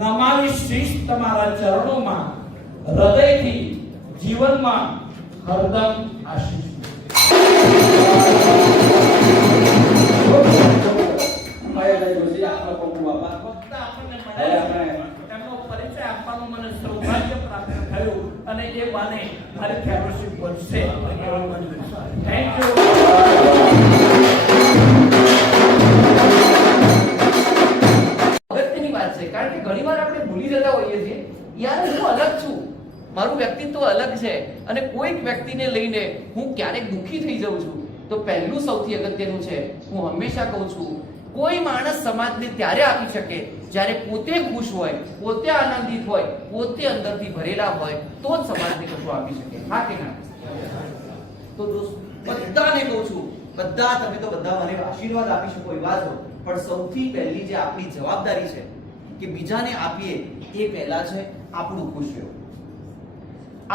નમાવી શીશ તમારા ચરણોમાં, હૃદયથી જીવનમાં હરદમ આશીષ. એમનો પરિચય આપવાનું મને સૌભાગ્ય પ્રાપ્ત થયું અને એ બાને મારી ફેલોશિપ વધશે. Thank you. અગત્યની વાત છે, કારણ કે ઘણીવાર આપણે ભૂલી જતા હોઈએ છીએ, યાર હું અલગ છું, મારું વ્યક્તિત્વ અલગ છે અને કોઈક વ્યક્તિને લઈને હું ક્યારેક દુઃખી થઈ જાઉં છું. તો પહેલું સૌથી અગત્યનું છે, હું હંમેશા કહું છું, કોઈ માણસ સમાજને ત્યારે આપી શકે જ્યારે પોતે ખુશ હોય, પોતે આનંદિત હોય, પોતે અંદરથી ભરેલા હોય, તો જ સમાજને કશું આપી શકે. હા કે ના? તો દોસ્તો બધાને કહું છું, બધા તમે તો બધા મને આશીર્વાદ આપી શકો એવા છો, પણ સૌથી પહેલી જે આપણી જવાબદારી છે કે બીજાને આપીએ એ પહેલા છે આપણું ખુશ રહેવું,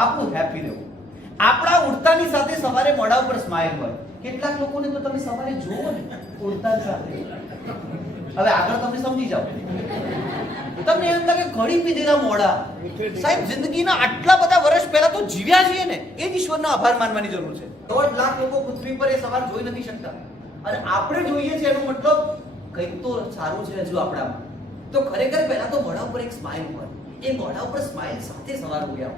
આપણું હેપી રહેવું. આપણા ઉઠતાની સાથે સવારે મોઢા ઉપર સ્માઈલ હોય. કેટલાક લોકોને તો તમે સવારે જોવો ને ઉઠતાની સાથે, હવે આગળ તમે સમજી જાઓ, તમને એમ લાગે ઘડી પી દીધા મોઢા. સાહેબ જિંદગીના આટલા બધા વર્ષ પહેલા તો જીવ્યા છીએ ને, એ જ ઈશ્વરનો આભાર માનવાની જરૂર છે. 1.5 લાખ લોકો પૃથ્વી પર એ સવાર જોઈ નથી શકતા અને આપણે જોઈએ છીએ, એનો મતલબ કંઈક તો સારું છે હજુ આપણામાં. તો ખરેખર પહેલા તો મોઢા ઉપર એક સ્માઈલ હોય, એ મોઢા ઉપર સ્માઈલ સાથે સવાર ઉઠ્યા,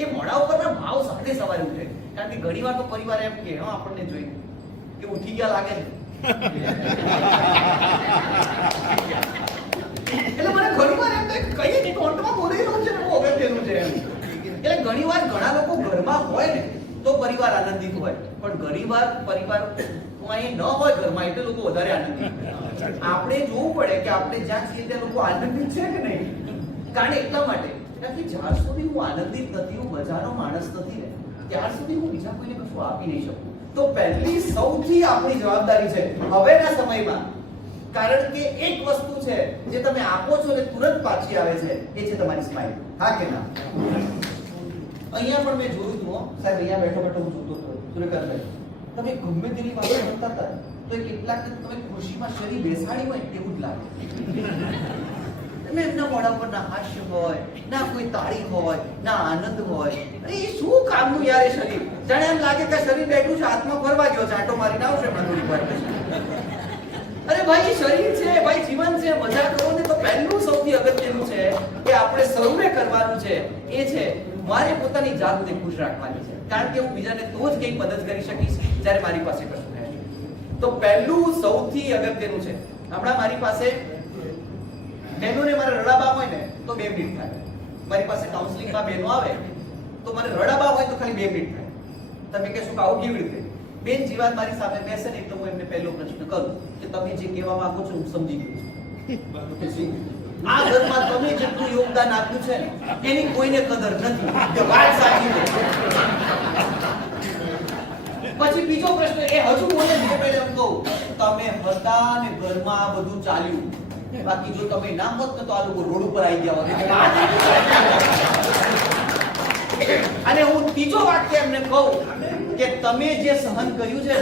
એ મોઢા ઉપરના ભાવ સાથે સવારે ઉઠે. કારણ કે ઘણીવાર તો પરિવાર એમ કે આપણને જોઈ કે ઉઠી ગયા લાગે છે, એટલે મને ઘણીવાર એમ થાય કઈ ટોન્ટમાં બોલી રહ્યું છે ને બહુ અગત્યનું છે એમ. એટલે ઘણીવાર ઘણા લોકો ઘરમાં હોય ને તો પરિવાર આનંદિત હોય, પણ ઘણીવાર પરિવાર અહીં ન હોય ઘરમાં એટલે લોકો વધારે આનંદિત હોય. આપણે જોવું પડે કે આપણે જ્યાં છીએ ત્યાં લોકો આનંદિત છે કે નહીં. કારણ એટલા માટે કારણ કે જ્યાં સુધી હું આનંદિત નથી, હું મજાનો માણસ નથી ને, ત્યાર સુધી હું બીજા કોઈને કશું આપી નહીં શકું. તો પહેલી સૌથી આપણી જવાબદારી છે હવેના સમયમાં, કારણ કે એક વસ્તુ છે જે તમે આપો છો ને તુરંત પાછી આવે છે, એ છે તમારી સ્માઈલ. હા કે ના? અહીંયા પણ મેં જોયું હતું સાહેબ, અહીંયા બેઠો બેઠો હું જોતો હતો સુરેખાભાઈ, તમે ગમે તેની વાત કરતા હતા તો કેટલાક તમે ખુશીમાં શરીર બેસાડી હોય એવું જ લાગે. એમના મોઢા પર ના હાસ્ય હોય, ના કોઈ તાળી હોય, ના આનંદ હોય. અરે એ શું કામનું યાર એ શરીર? જાણે એમ લાગે કે શરીર બેઠું છે, હાથમાં ફરવા ગયો છે, આંટો મારીને આવશે હમણાં થોડી વાર પછી. અરે ભાઈ શરીર છે, ભાઈ જીવન છે, મજા કરો ને. તો પહેલું સૌથી અગત્યનું છે કે આપણે સૌને કરવાનું છે એ છે મારે પોતાની જાતને ખુશ રાખવાની છે. કારણ કે હું બીજાને તો જ કંઈક મદદ કરી શકીશ જ્યારે મારી પાસે કશું રહેશે. તો પહેલું સૌથી અગત્યનું છે. હમણાં મારી પાસે બહેનોને મારે રડાબા હોય ને તો 2 મિનિટ થાય. મારી પાસે કાઉન્સેલિંગમાં બહેનો આવે તો મને રડાબા હોય તો ખાલી 2 મિનિટ થાય. તમે કહેશો કે આવું કેવી રીતે? બેન જીવાત મારી સામે બેસે ને એટલે હું એમને પહેલો પ્રશ્ન કરું કે તમે જે કહેવા માંગો છો હું સમજી ગયો છું. આ ઘરમાં તમે જેટલું યોગદાન આપ્યું છે ને એની કોઈને કદર નથી. તે વાત સાચી છે. પછી બીજો પ્રશ્ન એ હજુ બોલે છે પહેલા એમ કહું તમે હતા ને ઘરમાં આ બધું ચાલ્યું, બાકી જો તમે ના હોત ને તો આ લોકો રોડ ઉપર આવી ગયા હોત. અને હું ત્રીજો વાક્ય એમને કહું કે તમે જે સહન કર્યું છે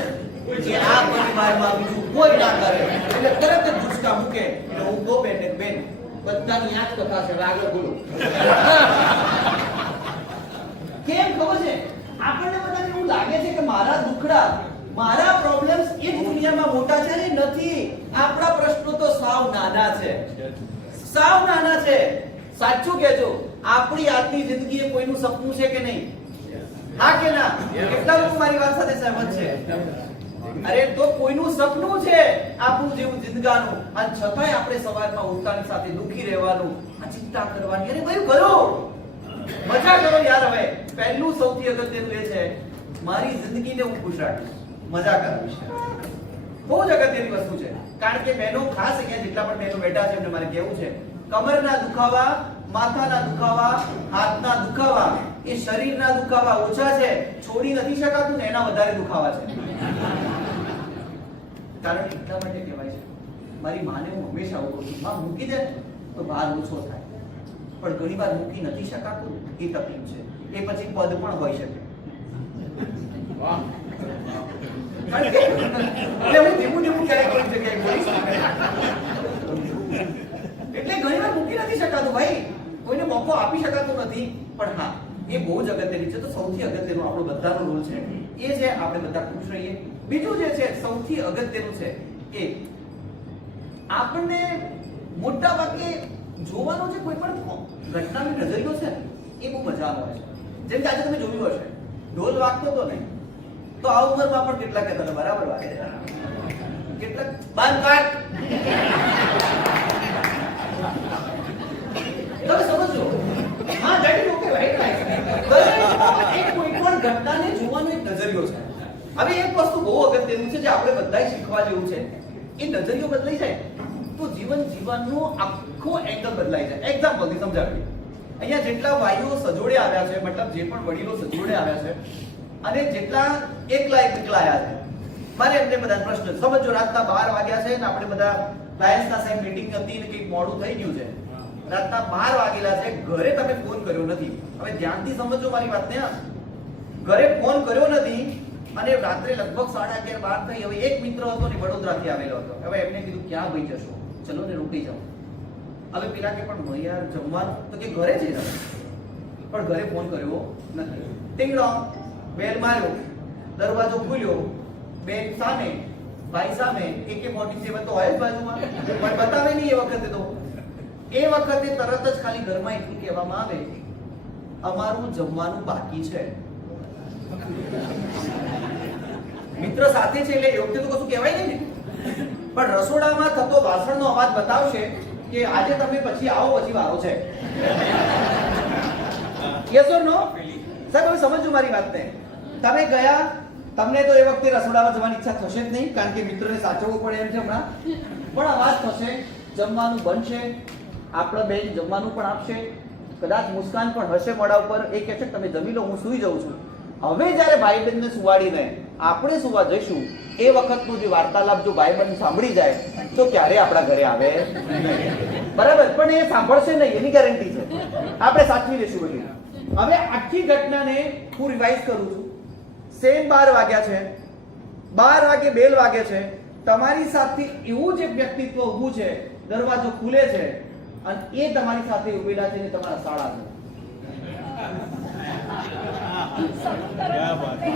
જે આ પરિવારમાં બીજું કોઈ ના કરે, એટલે તરત જ ભૂસકા મૂકે. એટલે હું કહું બેન બધાની આ જ કથા છે, આગળ બોલો. કેમ ખબર છે? આપણને બધાને એવું લાગે છે કે મારા દુખડા, મારા પ્રોબ્લેમ્સ એ જ દુનિયામાં મોટા છે ને, નથી. આપણા પ્રશ્નો તો સાવ નાના છે, સાવ નાના છે. સાચું કહેજો, આપણી આજની જિંદગી એ કોઈનું સપનું છે કે નહીં? હા કે ના? કેટલા લોકો મારી વાત સાથે સહમત છે? અરે તો કોઈનું સપનું છે આપણું જેવું જિંદગાનું, અને છતાંય આપણે સવારમાં ઉઠતાની સાથે દુખી રહેવાનું, આ ચિંતા કરવાની. અરે ભાઈ કરો, મજા કરો યાર. હવે પહેલું સૌથી અગત્યનું એ છે મારી જિંદગીને હું ખુશ રાખીશ, મજા કરાવીશ. બહુ જ અગત્યની વસ્તુ છે. કારણ કે બહેનો ખાસ અહીંયા જેટલા પણ બહેનો બેઠા છે એમને મારે કહેવું છે, કમરના દુખાવા, માથાના દુખાવા, હાથના દુખાવા એ શરીરના દુખાવા ઓછા છે. છોડી નથી શકાતું ને એના વધારે દુખાવા છે. કારણ એટલા માટે કહેવાય છે, મારી માને હું હંમેશા આવું કહું છું, માં મૂકી દે તો ભાર ઓછો થાય. પણ ઘણી વાર મૂકી નથી શકાતું એ તકલીફ છે. એ પછી પદ પણ હોઈ શકે. એટલે હું ધીમું ધીમું ક્યારેક કોઈ જગ્યાએ બોલીશ. એટલે ઘણી વાર મૂકી નથી શકાતું ભાઈ કોઈને મોકો આપી શકાતો નથી. પણ હા, એ બહુ જ અગત્યની છે. તો સૌથી અગત્યનો આપણો બધાનો રોલ છે એ છે આપણે બધા ખુશ રહીએ. બીજું જે છે સૌથી અગત્યનું છે એ આપણને મોટા ભાગે જોવાનો જે કોઈ પણ ઘટનાનો નજરિયો છે ને એ બહુ મજાનો હોય છે. જેમ કે આજે તમે જોયું હશે ઢોલ વાગતો હતો ને તો આ ઉંમરમાં પણ કેટલા કહેતા હતા બરાબર વાગે કેટલા બંધ કર. તમે સમજો હા ધેટ ઇઝ ઓકે રાઈટ એક કોઈ પણ ઘટનાને જોવાનો એક નજરિયો છે. હવે એક વસ્તુ બહુ અગત્યનું છે જે આપણે બધાય શીખવા જેવું છે. એ નજરિયો બદલાઈ જાય તો જીવન જીવનનો આખો એંગલ બદલાઈ જાય. એક્ઝામ્પલ થી સમજાવી. અહીંયા જેટલા ભાઈઓ સજોડે આવ્યા છે મતલબ જે પણ વડીલો સજોડે આવ્યા છે અને જેટલા એકલા આવ્યા છે મારે એમને બધા પ્રશ્ન સમજો. રાતના 12 વાગ્યા છે ને આપણે બધા લાયન્સના સાહેબ મીટિંગ હતી ને કંઈક મોડું થઈ ગયું છે. રાતના 12 વાગેલા છે, ઘરે તમે ફોન કર્યો નથી. હવે ધ્યાનથી સમજો મારી વાતને. ઘરે ફોન કર્યો નથી અને રાત્રે લગભગ 11:30 12 થઈ. હવે એક મિત્ર હતો ને વડોદરાથી આવેલો હતો. હવે એમને કીધું ક્યાં ભાઈ જશો, ચલો ને રોકી જાઓ. હવે પેલા કે પણ યાર જમવાનું તો કે ઘરે જઈ રહ્યો પણ ઘરે ફોન કર્યો નથી. ટીંગડો બેલ માર્યો, દરવાજો ખુલ્યો, બેન સામે, ભાઈ સામે, AK-47 તો હોય જ બાજુમાં પણ બતાવે નહીં એ વખતે. તો એ વખતે તરત જ ખાલી ઘરમાં એટલું કહેવામાં આવે અમારું જમવાનું બાકી છે. મિત્ર સાથે છે એટલે યોગ્ય તો કશું કહેવાય નહીં ને. પણ રસોડામાં થતો વાસણનો અવાજ બતાવશે કે આજે તમે પછી આવો, પછી વારો છે. યસ ઓર નો? સાહેબ હવે સમજો મારી વાતને. તમે ગયા, તમને તો એ વખતે રસોડામાં જવાની ઈચ્છા થશે જ નહીં કારણ કે મિત્રને સાચવવું પડે એમ છે હમણાં. પણ અવાજ થશે, જમવાનું બનશે, આપણા બેન જમવાનું પણ આપશે, કદાચ મુસ્કાન પણ હશે મોઢા ઉપર. એ કહે છે તમે જમી લો, હું સૂઈ જાઉં છું. હવે જ્યારે ભાઈ બહેનને સુવાડીને આપણે સુવા જઈશું એ વખતનો જે વાર્તાલાપ જો ભાઈ બહેન સાંભળી જાય તો ક્યારે આપણા ઘરે આવે બરાબર. પણ એ સાંભળશે નહીં એની ગેરંટી છે. આપણે સાચવી લેશું બધી. હવે આખી ઘટનાને હું રિવાઇઝ કરું છું. સેમ 12 વાગ્યા છે, 12 વાગે બેલ વાગે છે. તમારી સાથે એવું જે વ્યક્તિત્વ ઊભું છે, દરવાજો ખુલે છે અને એ તમારી સાથે ઉભેલા છે ને તમારા શાળા છે.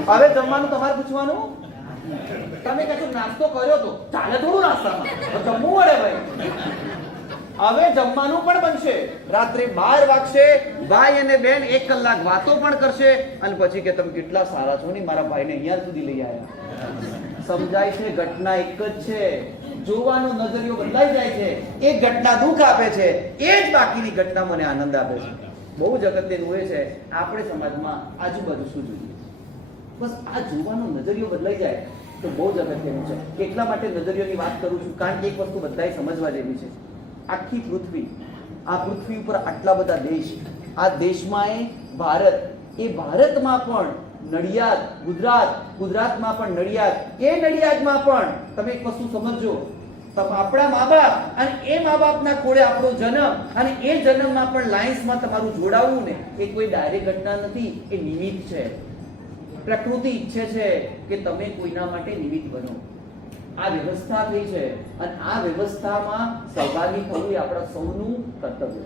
હવે જમવાનું તમારે પૂછવાનું. તમે કશું નાસ્તો કર્યો તો ચાલે થોડું નાસ્તામાં જમવું પડે ભાઈ. હવે જમવાનું પણ બનશે. રાત્રે 12 વાગશે, ભાઈ અને બેન 1 કલાક વાતો પણ કરશે અને પછી કે તમે કેટલા સારા છો ને મારા ભાઈને અહીંયા સુધી લઈ આવ્યા. સમજાય છે ઘટના એક જ છે. જોવાનો નજરિયો બદલાઈ જાય છે. એક ઘટના દુઃખ આપે છે, એ જ બાકીની ઘટના મને આનંદ આપે છે. બહુ જ અગત્યનું એ છે આપણે સમાજમાં આજુબાજુ શું જોઈએ. બસ આ જોવાનો નજરિયો બદલાઈ જાય તો બહુ જ અગત્યનું છે. એટલા માટે નજરિયોની વાત કરું છું કારણ કે એક વસ્તુ બધાએ સમજવા જેવી છે. આખી પૃથ્વી, આ પૃથ્વી ઉપર આટલા બધા દેશ, આ દેશમાં ભારત, એ ભારતમાં પણ નડિયાદ, ગુજરાતમાં પણ નડિયાદ, એ નડિયાદમાં પણ તમે એક વસ્તુ સમજો, આપણા મા બાપ અને એ મા બાપના ખોળે આપણો જન્મ અને એ જન્મમાં પણ લાયન્સમાં તમારું જોડાવું ને એ કોઈ ડાયરેક્ટ ઘટના નથી, એ નિમિત્ત છે. પ્રકૃતિ ઈચ્છે છે કે તમે કોઈના માટે નિમિત્ત બનો. આ વ્યવસ્થા થઈ છે અને આ વ્યવસ્થામાં સહભાગી થવું એ આપણા સૌનું કર્તવ્ય છે.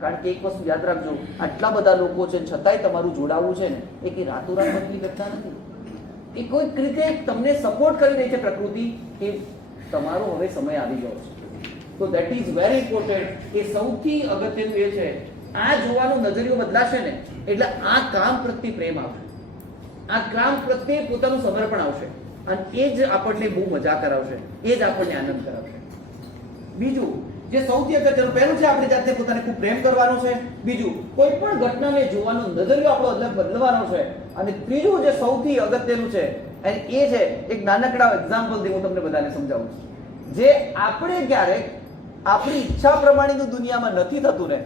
કારણ કે એક વસ્તુ યાદ રાખજો, આટલા બધા લોકો છે છતાંય તમારું જોડાવું છે ને એ કે રાતોરાત બદલી ઘટના નથી. એ કોઈક રીતે તમને સપોર્ટ કરી રહી છે પ્રકૃતિ કે તમારો હવે સમય આવી ગયો છે. તો ધેટ ઇઝ વેરી ઇમ્પોર્ટન્ટ. એ સૌથી અગત્યનું એ છે આ જોવાનો નજરિયો બદલાશે ને એટલે આ કામ પ્રત્યે પ્રેમ આવશે, આ કામ પ્રત્યે પોતાનું સમર્પણ આવશે અને એ જ આપણને બહુ મજા કરાવશે, એ જ આપણને આનંદ કરાવશે. બીજું જે સૌથી અગત્યનું પહેલું છે આપણે જાતે પોતાને ખૂબ પ્રેમ કરવાનો છે. બીજું કોઈ પણ ઘટનાને જોવાનો નજરિયો આપણો અલગ બદલવાનો છે. અને ત્રીજું જે સૌથી અગત્યનું છે અને એ છે એક નાનકડા એક્ઝામ્પલથી હું તમને બધાને સમજાવું છું. જે આપણે ક્યારેક આપણી ઈચ્છા પ્રમાણેનું દુનિયામાં નથી થતું ને,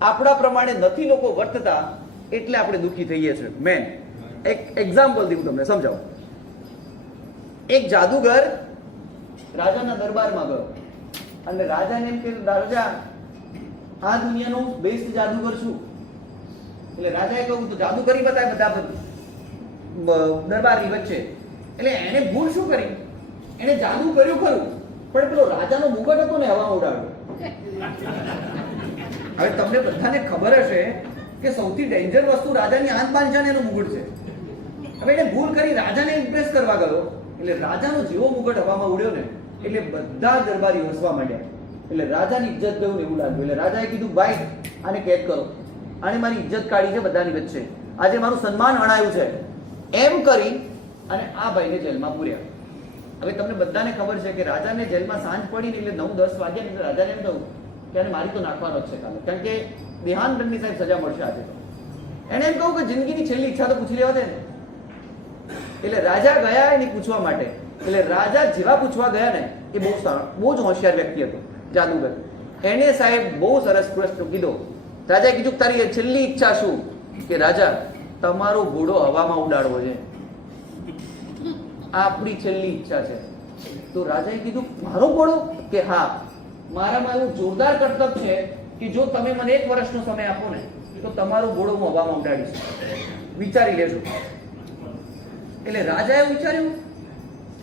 આપણા પ્રમાણે નથી લોકો વર્તતા એટલે આપણે દુઃખી થઈએ છીએ. મેન એક એક્ઝામ્પલથી હું તમને સમજાવું. એક જાદુગર રાજાના દરબારમાં ગયો અને રાજાને એમ કે રાજા આ દુનિયાનો બેસ્ટ જાદુગર છું. એટલે રાજાએ કહ્યું તો જાદુ કરી બતાય બધા દરબારની વચ્ચે. એટલે એને ભૂલ શું કરી, એને જાદુ કર્યું ખરું પણ પેલો રાજાનો મુગટ હતો ને હવામાં ઉડાવ્યો. હવે તમને બધાને ખબર હશે કે સૌથી ડેન્જર વસ્તુ રાજાની આંખ પાંચાને એનું મુગટ છે. હવે એને ભૂલ કરી રાજાને ઇમ્પ્રેસ કરવા ગયો એટલે રાજાનો જેવો મુગટ હવામાં ઉડ્યો ને એટલે બધા દરબારી હસવા માંડ્યા. એટલે રાજાની ઇજ્જત ગયું ને એવું લાગ્યું. એટલે રાજાએ કીધું ભાઈ આને કેદ કરો, આને મારી ઇજ્જત કાઢી છે બધાની વચ્ચે, આજે મારું સન્માન અણાયું છે. એમ કરી અને આ ભાઈને જેલમાં પૂર્યા. હવે તમને બધાને ખબર છે કે રાજાને જેલમાં સાંજ પડી ને એટલે 9-10 વાગ્યા એટલે રાજાને એમ થયું કે આને મારી તો નાખવાનો જ છે કાલે, કારણ કે દેહાન દંડની સાહેબ સજા મળશે આજે. તો એને એમ કહ્યું કે જિંદગીની છેલ્લી ઈચ્છા તો પૂછી લેવા દે ને. એટલે રાજા ગયા એની પૂછવા માટે. એટલે રાજા જેવા પૂછવા ગયા ને એ બહુ જ હોશિયાર વ્યક્તિ હતો, જાદુગર. એને સાહેબ બહુ સરસ પ્રશ્ન કીધો. રાજાએ કીધું તારી છેલ્લી ઈચ્છા શું? કે રાજા તમારો ઘોડો હવામાં ઉડાડવો છે, આ આપણી છેલ્લી ઈચ્છા છે. તો રાજાએ કીધું મારો ઘોડો? કે હા, મારામાં એવું જોરદાર કર્તવ્ય છે કે જો તમે મને 1 વર્ષનો સમય આપો ને તો તમારો ઘોડો હું હવામાં ઉડાડીશ, વિચારી લેજો. એટલે રાજાએ વિચાર્યું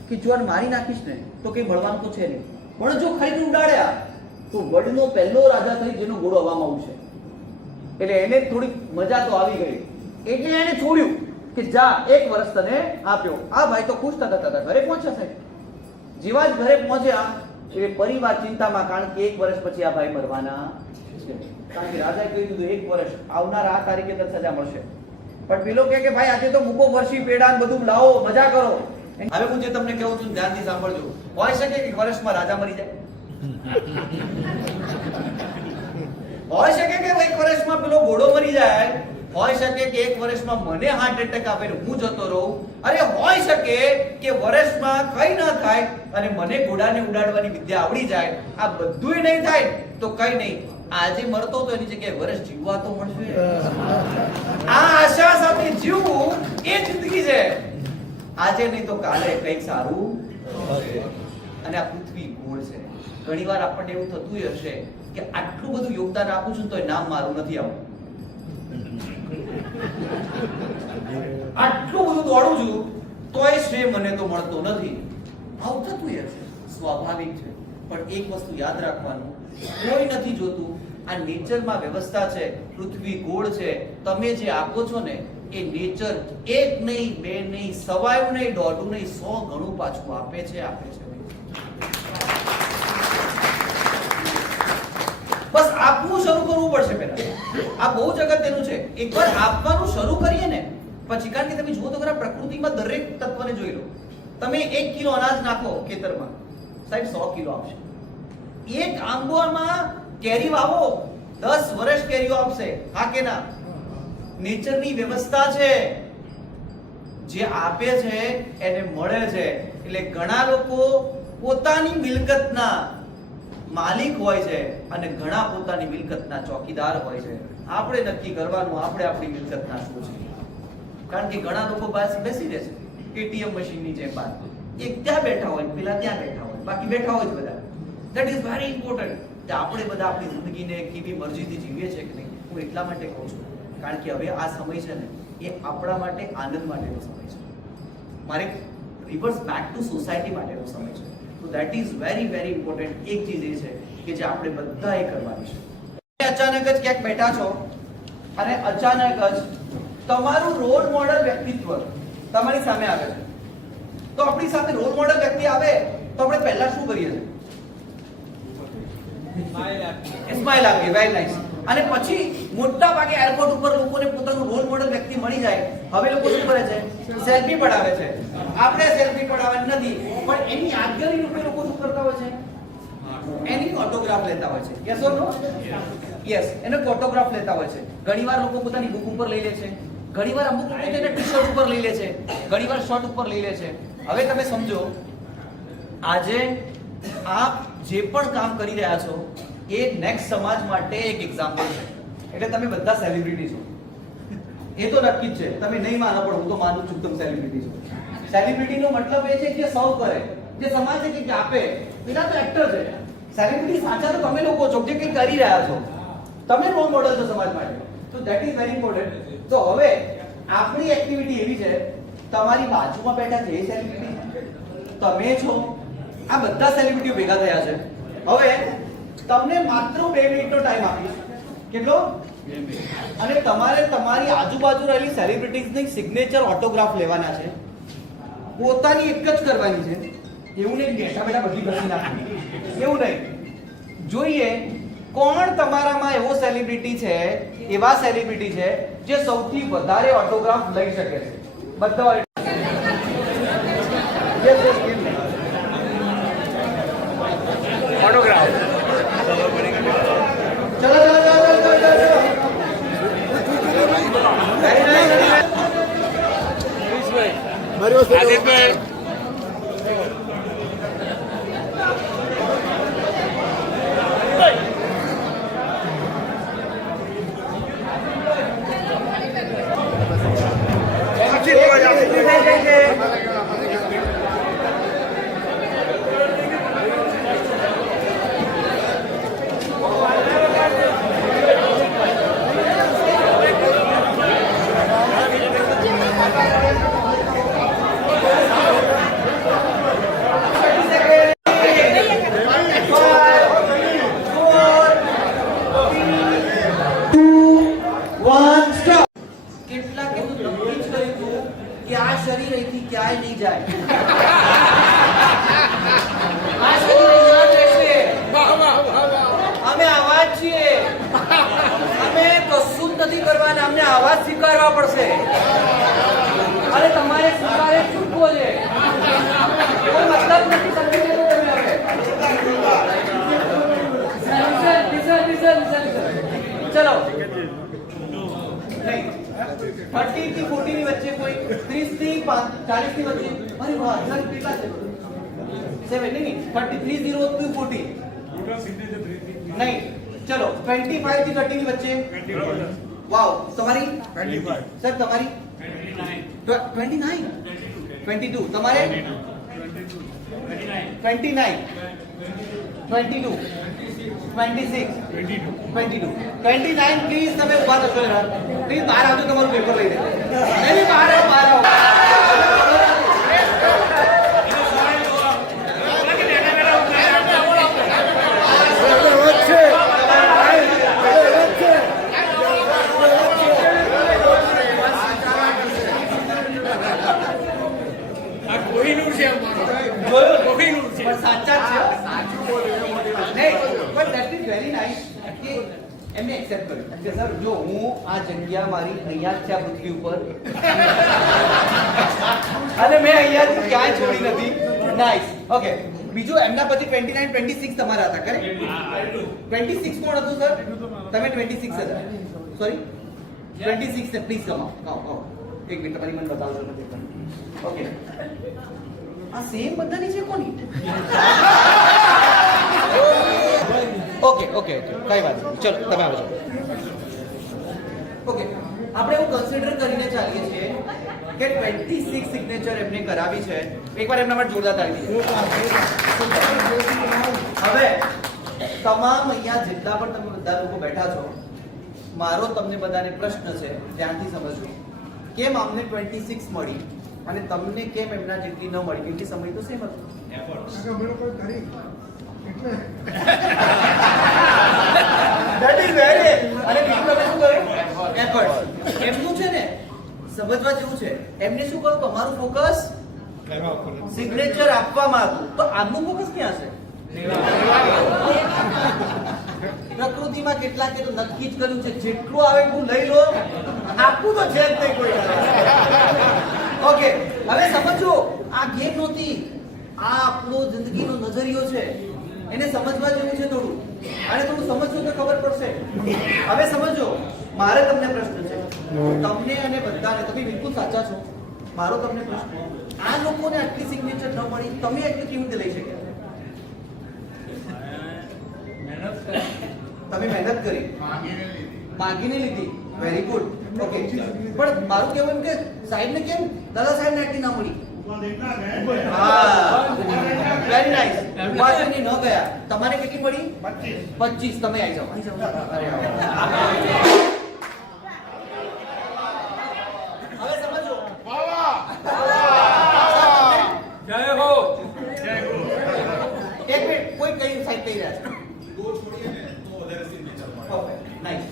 કે જો આને મારી નાખીશ ને તો કઈ મળવાનું તો છે નહીં, પણ જો ખરીને ઉડાડ્યા તો વડનો પહેલો રાજા થઈ જેનો ઘોડો હવામાં ઉડશે. એટલે એને થોડી મજા તો આવી ગઈ, એટલે એને છોડ્યું કે જા 1 વર્ષ તને આપ્યો. આ ભાઈ તો ખુશ થતા ઘરે પહોંચ્યા સાહેબ. જેવા જ ઘરે પહોંચ્યા એટલે પરિવાર ચિંતામાં, કારણ કે 1 વર્ષ પછી આ ભાઈ મરવાના છે. કારણ કે રાજાએ કહી દીધું 1 વર્ષ આવનાર આ તારીખે તને સજા મળશે. પણ પેલો કહે કે ભાઈ આજે તો મૂકો વર્ષી પેડા બધું લાવો, મજા કરો. હવે હું જે તમને કહું છું ધ્યાનથી સાંભળજો. હોય શકે કે વર્ષમાં રાજા મરી જાય, હોય શકે કે 1 વર્ષમાં પેલો ઘોડો મરી જાય, હોય શકે કે 1 વર્ષમાં મને હાર્ટ એટેક આવે ને હું જતો રહું, અરે હોય શકે કે વર્ષમાં કઈ ન થાય અને મને ઘોડાને ઉડાડવાની વિદ્યા આવડી જાય. આ બધુંય નહીં થાય તો કઈ નહીં, આજે મરતો તો એની જગ્યાએ વર્ષ જીવવા તો મળશે. આ આશા સાથે જીવવું એ જિંદગી છે. આજે નહીં તો કાલે કંઈક સારું થશે. અને આ પૃથ્વી ગોળ છે. ઘણીવાર આપણને એવું થતું હશે કે આટલું બધું યોગદાન આપું છું તોય નામ મારું નથી આવતું, આટલું બધું દોડું છું તોય શ્રેય મને તો મળતો નથી. આવું થતું હશે, સ્વાભાવિક છે. પણ એક વસ્તુ યાદ રાખવાનું, કોઈ નથી જોતું. આ નેચરમાં વ્યવસ્થા છે, પૃથ્વી ગોળ છે. તમે જે આપો છો ને એ નેચર 1 નહીં 2 નહીં, સવાયું નહીં, દોઢું નહીં, 100 ગણું પાછું આપે છે. બસ આપવું શરૂ કરવું પડશે પહેલા. આ બહુ જ અગત્યનું છે. એકવાર આપવાનું શરૂ કરીએ ને પછી, કારણ કે તમે જુઓ તો ખરા પ્રકૃતિમાં દરેક તત્વને જોઈ લો. તમે 1 કિલો અનાજ નાખો ખેતરમાં, સાહેબ 100 કિલો આપશે. 1 આંબોમાં કેરી વાવો, 10 વર્ષ કેરીઓ આપશે. હા કે ના? નેચરની વ્યવસ્થા છે, જે આપે છે એને મળે છે. એટલે ઘણા લોકો પોતાની મિલકતના માલિક હોય છે અને ઘણા પોતાની મિલકતના ચોકીદાર હોય છે. આપણે નક્કી કરવાનું આપણે આપણી મિલકતના શું છે. કારણ કે ઘણા લોકો પાસે બેસી રહે છે એટીએમ મશીનની જેમ બહાર, એક ત્યાં બેઠા હોય, પેલા ત્યાં બેઠા હોય, બાકી બેઠા હોય જ બધા. ધેટ ઇઝ વેરી ઇમ્પોર્ટન્ટ કે આપણે બધા આપણી જિંદગીને કેવી મરજીથી જીવીએ છીએ કે નહીં. હું એટલા માટે કહું છું કારણ કે હવે આ સમય છે ને એ આપણા માટે આનંદ માટેનો સમય છે. મારે રિવર્સ બેક ટુ સોસાયટી માટેનો સમય છે. તો that is very very important. એક ચીજ એ છે કે જે આપણે બધાએ કરવાની છે. અચાનક જ ક્યાંક બેઠા છો અને અચાનક જ તમારું રોલ મોડલ વ્યક્તિત્વ તમારી સામે આવે છે. તો આપણી સામે રોલ મોડલ વ્યક્તિ આવે તો આપણે પહેલા શું કરીએ છીએ? સ્માઈલ આપીએ. Very nice. અને પછી મોટા ભાગે એરપોર્ટ ઉપર લોકોને પોતાનું રોલ મોડલ વ્યક્તિ મળી જાય, હવે લોકો શું કરે છે? સેલ્ફી પડાવે છે. આપણે સેલ્ફી પડાવવાની નથી, પણ એની યાદગારી રૂપે લોકો શું કરતા હોય છે? એની ઓટોગ્રાફ લેતા હોય છે. Yes or no? યસ, એનો ઓટોગ્રાફ લેતા હોય છે. ઘણીવાર લોકો પોતાની બુક ઉપર લઈ લે છે, ઘણીવાર અમુક લોકો તેને ટી-શર્ટ ઉપર લઈ લે છે, ઘણીવાર શર્ટ ઉપર લઈ લે છે. હવે તમે સમજો, આજે આપ જે પણ કામ કરી રહ્યા છો એ નેક્સ્ટ સમાજ માટે એક એક્ઝામ્પલ છે. એટલે તમે બધા સેલિબ્રિટી છો, એ તો નક્કી જ છે. તમે નહીં માનો પણ હું તો માનું છું તમે સેલિબ્રિટી છો. સેલિબ્રિટીનો મતલબ એ છે કે સર્વ કરે, જે સમાજને કંઈક આપે. પેલા તો એક્ટર છે. સેલિબ્રિટી સાચા તો તમે લોકો છો જે કંઈક કરી રહ્યા છો. તમે રોલ મોડલ છો સમાજ માટે. તો ધેટ ઇઝ વેરી ઇમ્પોર્ટન્ટ. તો હવે આપણી એક્ટિવિટી એવી છે, તમારી બાજુમાં બેઠા છે એ સેલિબ્રિટી તમે છો, આ બધા સેલિબ્રિટીઓ ભેગા થયા છે. હવે તમને માત્ર 2 મિનિટનો ટાઈમ આપીશ. કેટલો? અને તમારે તમારી આજુબાજુ રહેલી સેલિબ્રિટીઝની સિગ્નેચર ઓટોગ્રાફ લેવાના છે. પોતાની એક જ કરવાની છે. એવું નહીં બેઠા બેઠા બધી કરી નાખવી. એવું નહીં. જોઈએ કોણ તમારામાં એવો સેલિબ્રિટી છે, એવા સેલિબ્રિટી છે જે સૌથી વધારે ઓટોગ્રાફ લઈ શકે છે. બધા ઓટોગ્રાફ. ચલો ચલો ચલો ચલો ચલો ચલો. Very nice, very nice. આદિત્યભાઈ. કેટલાકે તો નક્કી જ કર્યું હતું કે આ શરીર અહીંથી ક્યાંય નહીં જાય. આ શરીર અહીંયા જ રહેશે. અમે આવા જ છીએ. અમે કશું જ નથી કરવાના. અમને આવા જ સ્વીકારવા પડશે. અને તમારે સ્વીકારે છૂટવો છે. કોઈ મતલબ નથી. સમજી લેજો તમે હવે. ચલો નહીં 30 થી 40 ની વચ્ચે કોઈ 30 થી 40 ની વચ્ચે. અરે વાહ સર કેટલા છે? 7 નહીં 33 0 to 40 નહીં. ચલો 25 થી 30 ની વચ્ચે. વાવ. તમારી 25 સર તમારી 29 22 તમારે 29 22 26 22 29 પ્લીઝ તમે ઉભા થશો યાર. પ્લીઝ બહાર આવજો. તમારું પેપર લઈને નહીં બહાર આવો બહાર આવો. જોયું? પણ સાચા જ છે. નહીં but that is very nice કે એમને એક્સેપ્ટ કર્યું કે સર જો હું આ જગ્યા મારી અહીંયા જ છે આ પૃથ્વી ઉપર અને મેં અહીંયા ક્યાંય છોડી નથી. નાઇસ. ઓકે બીજું એમના પછી 29 26 તમારા હતા કરેક્ટ? 26 કોણ હતું સર? તમે 26 હતા. સોરી 26 ને પ્લીઝ કમ આવો. એક મિનિટ તમારી મને બતાવજો પછી. ઓકે આ સેમ બધાની છે કોની? ઓકે ઓકે ઓકે કઈ વાત નહીં. ચલો તમે આવજો. ઓકે આપણે એવું કન્સિડર કરીને ચાલીએ છીએ કે 26 સિગ્નેચર એમને કરાવી છે. એકવાર એમના માટે જોરદાર તાળી દીધી. હવે તમામ અહીંયા જેટલા પણ તમે બધા લોકો બેઠા છો, મારો તમને બધાને પ્રશ્ન છે, ધ્યાનથી સમજજો. કેમ અમને 26 મળી અને તમને કેમ એમના જેટલી ન મળી? કેટલી સમય તો સેમ હતો. That is very. અને બીજું તમે શું કર્યું? એફર્ટ. એમનું છે ને સમજવા જેવું છે. એમને શું કહ્યું? તમારું ફોકસ સિગ્નેચર આપવામાં હતું. તો આમનું ફોકસ ક્યાં છે? પ્રકૃતિમાં કેટલાકે તો નક્કી જ કર્યું છે જેટલું આવે એટલું લઈ લો. આપવું તો છે જ નહીં કોઈ. ઓકે હવે સમજો આ ગેમ નહોતી. આ આપણો જિંદગીનો નજરિયો છે. એને સમજવા જેવું છે થોડું. અને થોડું સમજજો તો ખબર પડશે. હવે સમજો મારે તમને પ્રશ્ન છે. તમને અને બધાને તમે બિલકુલ સાચા છો. મારો તમને પ્રશ્ન, આ લોકોને આટલી સિગ્નેચર ન મળી, તમે એટલી કેવી રીતે લઈ શક્યા? તમે મહેનત કરી, માગીને લીધી. Very good. ઓકે પણ મારું કહેવું એમ કે સાહેબને કેમ દાદા સાહેબ ને આટલી ના મળી? Very nice. ઉપાસની ન ગયા. તમારે કેટલી મળી? 25. તમે આવી જાઓ. અરે હવે સમજો. જય હો. એક મિનિટ કોઈ કઈ સાહેબ કહી રહ્યા છે. નાઇસ.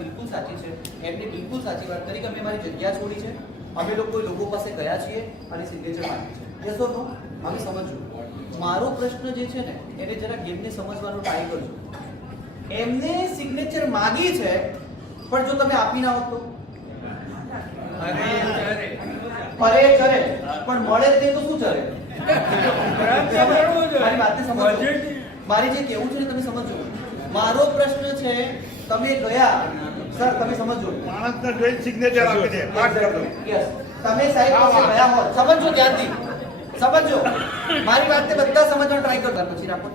બિલકુલ સાચી છે. એમને બિલકુલ સાચી વાત કરી કે અમે મારી જગ્યા છોડી છે, અમે લોકો પાસે ગયા છીએ અને સિગ્નેચર માંગી છે. યસ ઓર નો? હવે સમજો, મારો પ્રશ્ન જે છે ને એને જરા ગેમને સમજવાનો ટ્રાય કરજો. એમને સિગ્નેચર માંગી છે, પણ જો તમે આપી ના હોત તો અરે ચરે, પણ મળે જ નહીં તો શું ચરે? મારી વાતને સમજો. મારે જે કહેવું છે ને તમે સમજો. મારો પ્રશ્ન છે, તમે ગયા સર, તમે સમજો. માણસને જોઈ સિગ્નેચર આપી દે. યસ, તમે સાહેબ પાસે ગયા હોત, સમજો ધ્યાનથી, સમજો. મારી વાતને બધા સમજવાનો ટ્રાય કરતા પછી રાખો.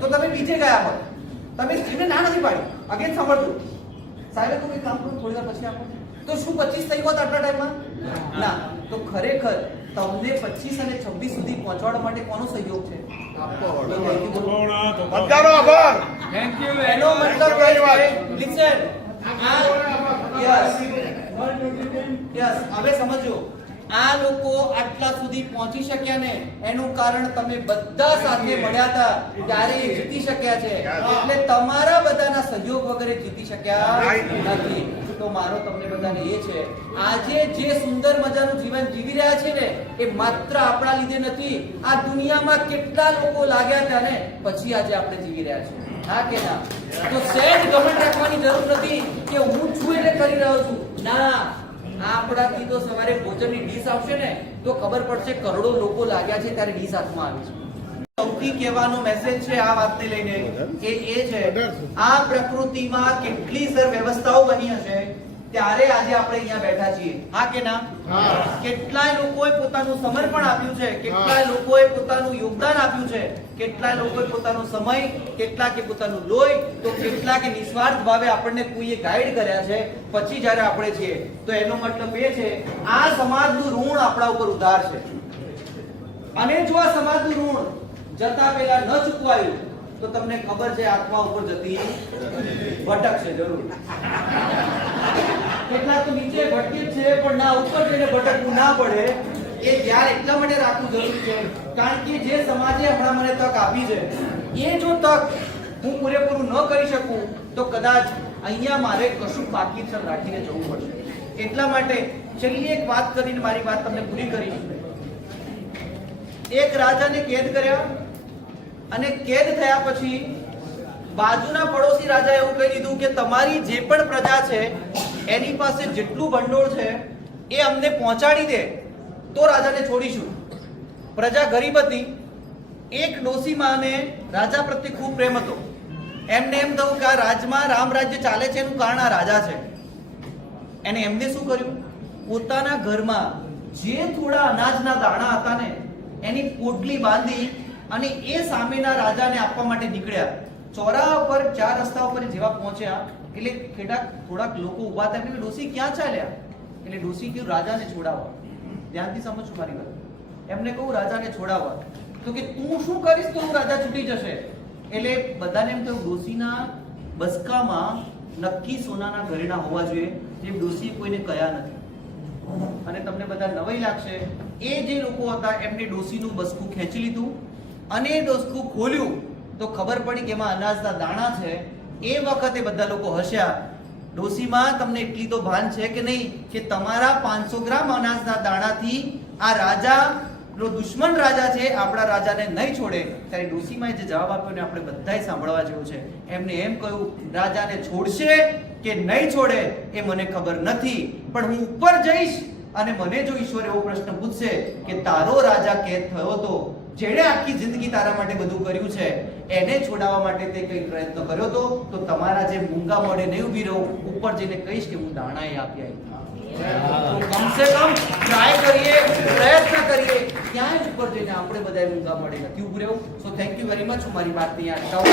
તો તમે બીજે ગયા હોત, તમે સ્ત્રીને ના નથી પાડી, અગેન સમજો. સાહેબ તો કંઈ કામ કરો, થોડી વાર પછી આપો. તો શું 25 થઈ હોત આટલા ટાઈમમાં? ના. તો ખરેખર તમને 25 અને 26 સુધી પહોંચવા માટે કોનો સહયોગ છે? બધાનો આભાર. Thank you. એનો મતલબ એ છે, લિસન, યસ, હવે સમજો. આ લોકો આટલા સુધી પહોંચી શક્યા ને એનું કારણ તમે બધા સાથે મળ્યા હતા ત્યારે એ જીતી શક્યા છે. એટલે તમારા બધાના સહયોગ વગર એ જીતી શક્યા નથી. તો મારો તમને બધાને એ છે, આજે જે સુંદર મજાનું જીવન જીવી રહ્યા છે ને એ માત્ર આપણા લીધે નથી. આ દુનિયામાં કેટલા લોકો લાગ્યા હતા ને પછી આજે આપણે જીવી રહ્યા છીએ. હા કે ના? તો સહેજ ગમન રાખવાની જરૂર નથી કે હું છું એટલે કરી રહ્યો છું. ના, આપણાથી તો સવારે ભોજનની ડીશ આવશે ને તો ખબર પડશે કરોડો લોકો લાગ્યા છે ત્યારે ડીશ હાથમાં આવી છે. સૌથી કહેવાનો મેસેજ છે આ વાતને લઈને કે એ છે, આ પ્રકૃતિમાં કેટલી સર વ્યવસ્થાઓ બની હશે ત્યારે આજે આપણે અહીંયા બેઠા છીએ. હા કે ના? કેટલાય લોકોએ પોતાનું સમર્પણ આપ્યું છે, કેટલાય લોકોએ પોતાનું યોગદાન આપ્યું છે, કેટલાય લોકોએ પોતાનો સમય, કેટલાકે પોતાનું લોહી, તો કેટલાકે નિસ્વાર્થ ભાવે આપણને કોઈએ ગાઈડ કર્યા છે. પછી જ્યારે આપણે છીએ તો એનો મતલબ એ છે આ સમાજનું ઋણ આપણા ઉપર ઉધાર છે. અને જો આ સમાજનું ઋણ જતા પહેલા ન ચૂકવાયું તો તમને ખબર છે આત્મા ઉપર જતી ભટકશે જરૂર. કેટલાક તો નીચે ભટકે છે પણ ના ઉપર જઈને ભટકવું ના પડે એ ધ્યાન એટલા માટે રાખવું જરૂરી છે કારણ કે જે સમાજે હમણાં મને તક આપી છે એ જો તક હું પૂરેપૂરું ન કરી શકું તો કદાચ અહીંયા મારે કશું બાકી છે રાખીને જવું પડશે. એટલા માટે છેલ્લી એક વાત કરીને મારી વાત તમને પૂરી કરી. એક રાજાને કેદ કર્યા અને કેદ થયા પછી બાજુના પડોશી રાજા એવું કહી દીધું કે તમારી જે પણ પ્રજા છે એની પાસે જેટલું ભંડોળ છે એ અમને પહોંચાડી દે તો રાજાને છોડીશું. પ્રજા ગરીબ હતી. એક ડોસીમાને રાજા પ્રત્યે ખૂબ પ્રેમ હતો. એમને એમ થયું કે આ રાજમાં રામ રાજ્ય ચાલે છે એનું કારણ આ રાજા છે. એને એમને શું કર્યું? પોતાના ઘરમાં જે થોડા અનાજના દાણા હતા ને એની પોટલી બાંધી અને એ સામેના રાજાને આપવા માટે નીકળ્યા. ચોરાહા પર 4 રસ્તા ઉપર જેવા પહોંચ્યા એટલે થોડાક લોકો ઊભા થયા કે ડોસી ક્યાં ચાલ્યા? એટલે ડોસી કહ્યું રાજાને છોડાવવા. ધ્યાનથી સમજો મારી વાત. એમને કહું રાજાને છોડાવવા. તો કે તું શું કરીશ તો રાજા છૂટી જશે. એટલે બધાને એમ થયું ડોસીના બસકામાં નક્કી સોનાના ઘરેણા હોવા જોઈએ જે ડોસી કોઈને કયા નથી. અને તમને બધા નવાઈ લાગશે એ જે લોકો હતા એમને ડોસીનું બસકું ખેંચી લીધું અને એ બસકું ખોલ્યું તો ખબર પડી કે એમાં અનાજના દાણા છે. એ વખતે બધા લોકો હસ્યા. ડોસીમાં તમને એટલી તો ભાન છે કે નહીં કે તમારા 500 ગ્રામ અનાજના દાણાથી આ રાજા દુશ્મન રાજા છે આપણા રાજાને નહીં છોડે. ત્યારે ડોસીમાએ જે જવાબ આપ્યો ને આપણે બધાએ સાંભળવા જેવું છે. એમને એમ કહ્યું રાજાને છોડશે કે નહીં છોડે એ મને ખબર નથી પણ હું ઉપર જઈશ અને મને જો ઈશ્વર એવો પ્રશ્ન પૂછશે કે તારો રાજા કેદ થયો હતો જેણે આખી જિંદગી તારા માટે બધું કર્યું છે એને છોડાવવા માટે તે કઈ પ્રયત્ન કર્યો તો તમારા જે મૂંગા મોઢે નહીં ઊભી રહું ઉપર જઈને કહીશ કે હું દાણાએ આપી આવી. તો કમસે કમ ટ્રાય કરીએ, પ્રયત્ન કરીએ. ક્યાંય જ ઉપર જઈને આપણે બધા મૂંગા મોઢે નથી ઊભું રહેવું. So thank you very much. હું મારી વાત અહીંયા અટકાવું.